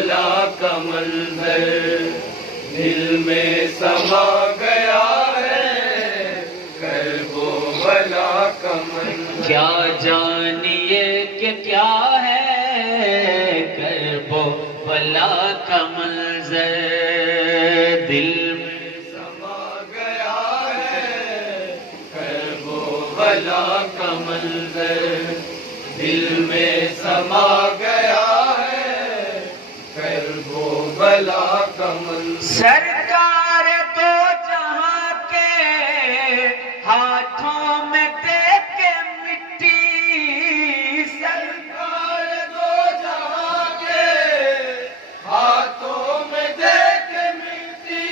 بلا کا منظر دل میں سما گیا ہے، کرب و بلا کا منظر۔ کیا جانیے کہ کیا ہے کرب و بلا کا منظر، دل میں سما گیا ہے، کرب و بلا کا منظر دل میں سما گیا ہے، کرب و بلا کا منظر۔ سرکار دو جہاں کے ہاتھوں میں دے کے مٹی، سرکار دو جہاں کے ہاتھوں میں دے کے مٹی،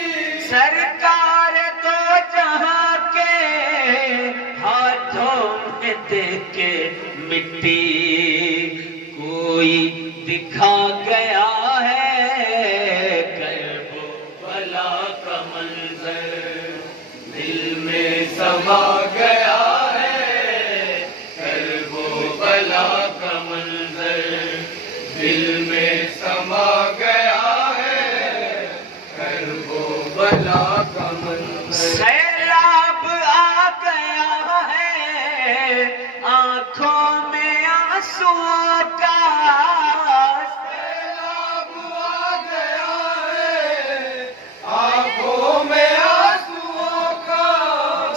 سرکار دو جہاں کے ہاتھوں میں دے کے مٹی، کوئی دکھا گیا ہے کرب و بلا کا منظر، دل میں سما گیا ہے، کرب و بلا کا منظر دل میں سما گیا ہے، کرب و بلا کا منظر۔ سیلاب آ گیا ہے آنکھوں میں آنسو کا، سیلاب آ گیا ہے آنکھوں میں آنسوؤں کا،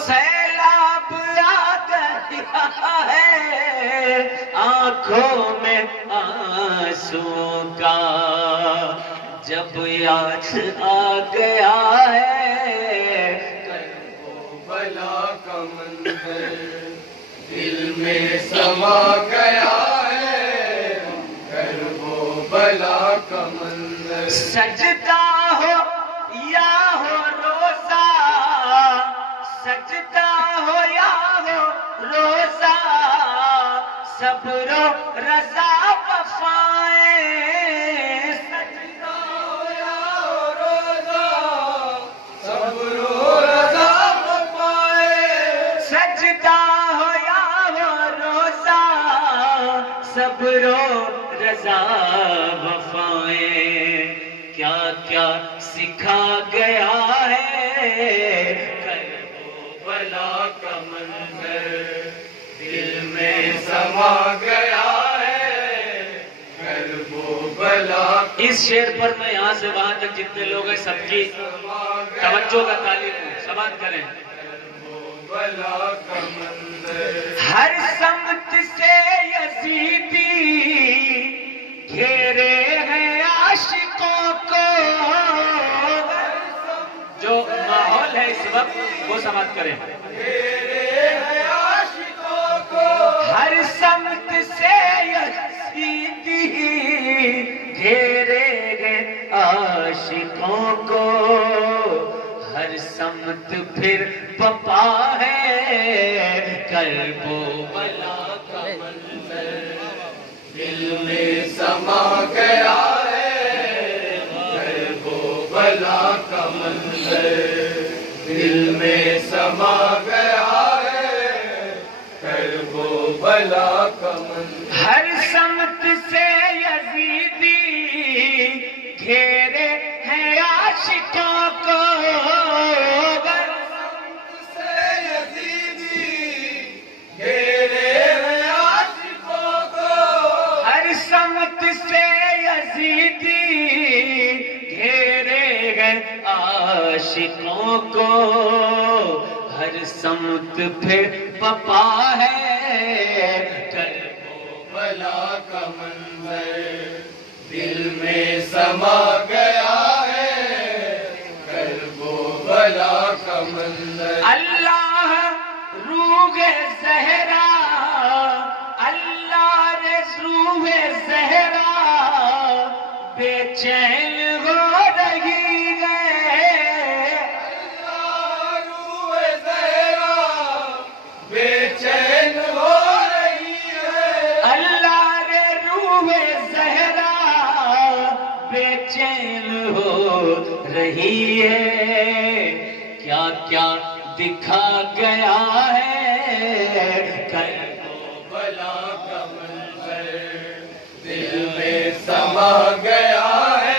سیلاب آ گیا ہے آنکھوں میں آنسو کا، جب یاد آ گیا ہے کرب و بلا کا منظر دل میں سما گیا ہے، کرب و بلا کا منظر۔ سجدہ ہو یا ہو روزہ، سجدہ ہو یا ہو روزہ، صبر و رضا وفائیں، سجدہ ہو یا ہو روزہ، صبر و رضا وفائیں، سجدہ ہو یا ہو روزہ، صبر و رضا وفائیں، کیا کیا سکھا گیا ہے کرب و بلا کا منظر دل میں سما گیا ہے، کرب و بلا کا اس شعر پر میں یہاں سے وہاں تک جتنے لوگ ہیں سب کی توجہ کا طالب ہوں، سماعت کریں۔ بلا کا منظر ہر سمت سے یزیدی گھیرے ہیں عاشقوں کو، جو ماحول ہے اس وقت وہ سماعت کریں۔ عاشقوں کو ہر سمت سے یزیدی گھیرے ہیں عاشقوں کو، ہر سمت پھر پپا ہے کرب و بلا کا منظر، دل میں سما گیا ہے، کرب و بلا کا منظر دل میں سما گیا ہے، کرب و بلا کا منظر۔ ہر سمت سے یزیدی گھیرے ہیں عاشقوں کو، سے یزیدی گھیرے ہیں عاشقوں کو، ہر سمت سے یزیدی گھیرے ہیں عاشقوں کو، ہر سمت پھر پپا ہے کرب و بلا کا منظر دل میں سما گیا ہے، کرب و بلا کا منظر۔ اللہ روح زہرا، اللہ روح زہرا بے چین ہو رہی ہے، اللہ روح زہرا بے چین ہو رہی ہے، اللہ روح زہرا بے چین ہو رہی ہے، کیا کیا دکھا گیا ہے کرب و بلا کا منظر دل میں سما گیا ہے،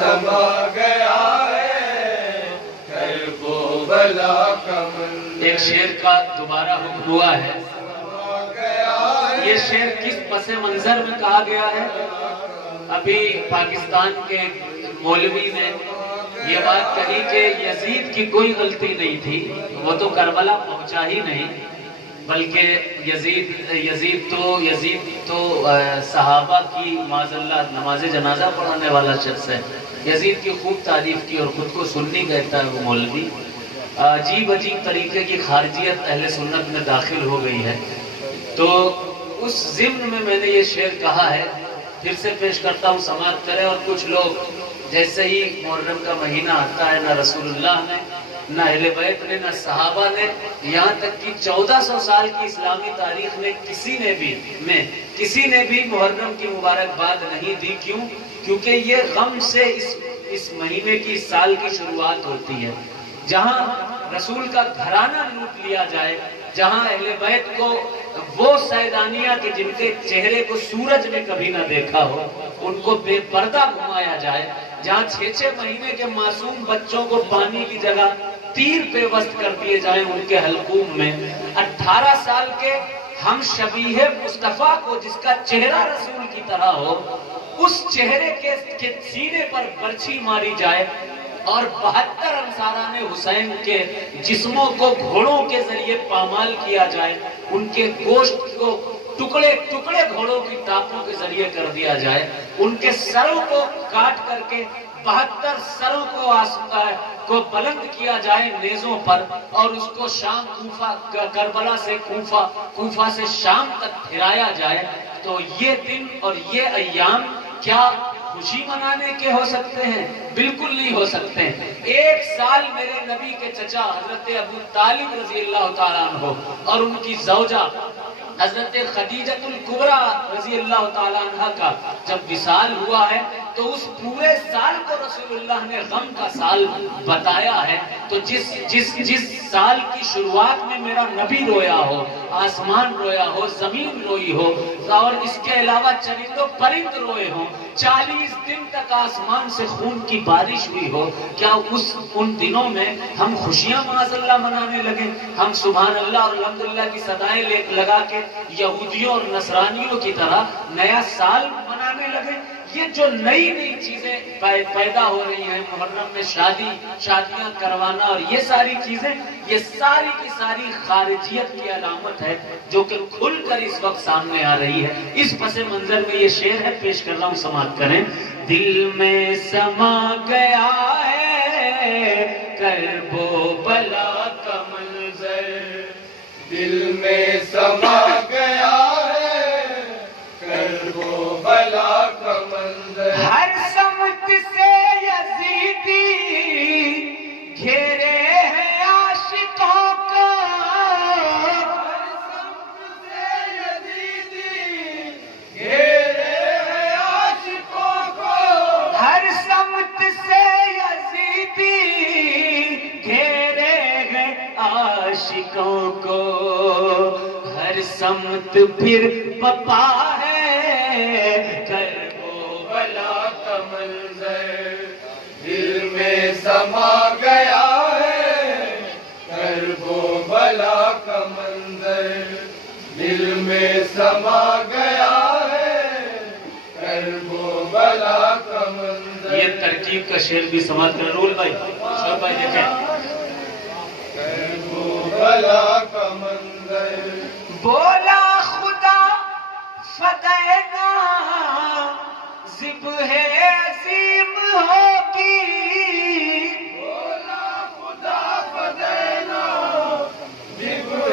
سما گیا ہے کرب و بلا کا منظر. ایک شعر کا دوبارہ حکم ہوا ہے. سما گیا ہے یہ شعر کس پس منظر میں کہا گیا ہے؟ ابھی پاکستان کے مولوی نے یہ بات کہی کہ یزید کی کوئی غلطی نہیں تھی، وہ تو کربلا پہنچا ہی نہیں، بلکہ یزید تو صحابہ کی معاذ اللہ نماز جنازہ پڑھانے والا شخص ہے. یزید کی خوب تعریف کی اور خود کو سنی کہتا ہے وہ مولوی. عجیب طریقے کی خارجیت اہل سنت میں داخل ہو گئی ہے. تو اس ضمن میں میں نے یہ شعر کہا ہے، پھر سے پیش کرتا ہوں، سماعت کریں. اور کچھ لوگ جیسے ہی محرم کا مہینہ آتا ہے، نہ رسول اللہ نے، نہ اہل بیت نے، نہ صحابہ نے، یہاں تک کہ 1400 سال کی اسلامی تاریخ میں کسی نے بھی محرم کی مبارکباد نہیں دی. کیوں؟ کیونکہ یہ غم سے اس مہینے کی اس سال کی شروعات ہوتی ہے. جہاں رسول کا گھرانہ لوٹ لیا جائے، جہاں اہل بیت کو وہ سیدانیہ کہ جن کے چہرے کو سورج نے کبھی نہ دیکھا ہو ان کو بے پردہ گھمایا جائے، جہاں 6 مہینے کے معصوم بچوں کو پانی کی جگہ تیر پیوست کر دیے جائیں ان کے حلقوم میں، 18 سال کے ہم شبیہ مصطفیٰ کو جس کا چہرہ رسول کی طرح ہو، اس چہرے کے سینے پر برچھی ماری جائے، اور 72 انصاران حسین کے جسموں کو گھوڑوں کے ذریعے پامال کیا جائے، ان کے گوشت کو ٹکڑے گھوڑوں کی ٹاپوں کے ذریعے کر دیا جائے، ان کے سروں کو کاٹ کر کے 72 سروں کو بلند کیا جائے نیزوں پر، اور اس کو کربلا سے کوفہ سے شام تک پھرایا جائے. تو یہ دن اور یہ ایام کیا خوشی منانے کے ہو سکتے ہیں؟ بالکل نہیں ہو سکتے ہیں. 1 سال میرے نبی کے چچا حضرت ابو طالب رضی اللہ تعالیٰ عنہ اور ان کی زوجہ حضرت خدیجۃ الکبریٰ رضی اللہ تعالیٰ عنہ کا جب وصال ہوا ہے تو اس پورے سال کو رسول اللہ نے غم کا سال بتایا ہے. تو جس سال کی شروعات میں میرا نبی رویا ہو، آسمان رویا ہو، زمین روئی ہو، اور اس کے علاوہ چرند و پرند روئے ہوں، 40 دن تک آسمان سے خون کی بارش ہوئی ہو، کیا ان دنوں میں ہم خوشیاں معاذ اللہ منانے لگے؟ ہم سبحان اللہ اور الحمدللہ کی صدائیں لگا کے یہودیوں اور نصرانیوں کی طرح نیا سال منانے لگے؟ یہ جو نئی چیزیں پیدا ہو رہی ہیں، محرم میں شادیاں کروانا اور یہ ساری چیزیں، یہ ساری کی ساری خارجیت کی علامت ہے جو کہ کھل کر اس وقت سامنے آ رہی ہے. اس پس منظر میں یہ شعر ہے، پیش کر رہا ہوں، سماعت کریں. دل میں سما گیا ہے کرب و بلا کا منظر، دل میں سما گیا ہے کرب و بلا کا منظر. ہر سمت سے یزیدی گھیرے ہیں عاشقوں کو، ہر سمت سے یزیدی گھیرے ہیں عاشقوں کو، ہر سمت سے یزیدی گھیرے ہیں عاشقوں کو، ہر سمت پھر بپا ہے کرب و بلا کا منظر. دل میں سما گیا ہے کرب و بلا کا منظر، دل میں سما گیا ہے کرب و بلا کا منظر. یہ ترکیب کا شعر بھی سماعت کر رول بھائی، شعر بھائی دیکھیں. کرب و بلا کا منظر. بولا خدا فتح ذبح عظیم ہوگی، بولا خدا فدینا ذبح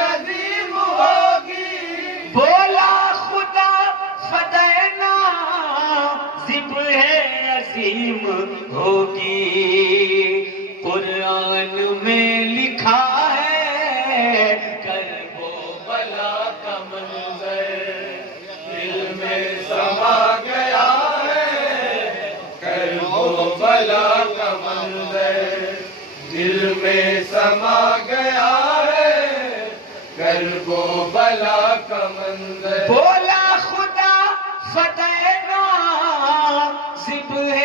عظیم ہوگی، بولا خدا فتح ذبح عظیم ہوگی. قرآن میں لکھا ہے کرب و بلا کا منظر، دل میں سما گیا ہے کرب و بلا کا منظر، دل میں سما گیا ہے کرب و بلا کا منظر. بولا خدا فتح ذبح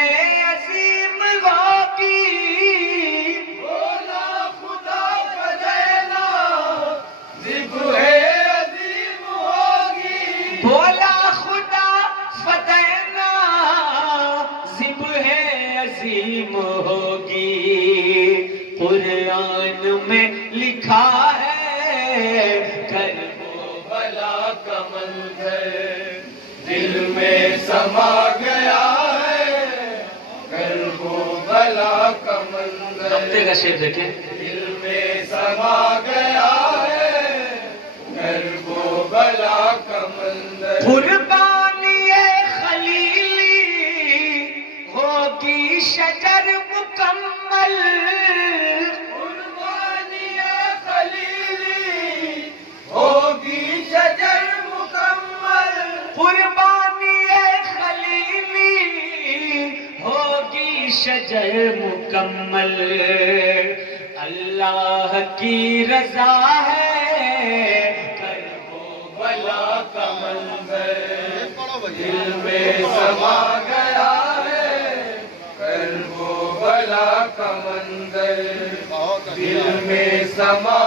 منظر دل میں سما گیا ہے، کربلا کا منظر ہفتے کا شعر دیکھیں، دل میں سما گیا ہے، کربلا کا منظر قربانی خلیلی ہوگی شجر مکمل، قربانی خلیلی ہوگی شجر مکمل، قربانی خلیلی ہوگی شجر مکمل، اللہ کی رضا ہے کربلا کا منظر دل میں سما گیا ہے، کربلا کا منظر دل میں سما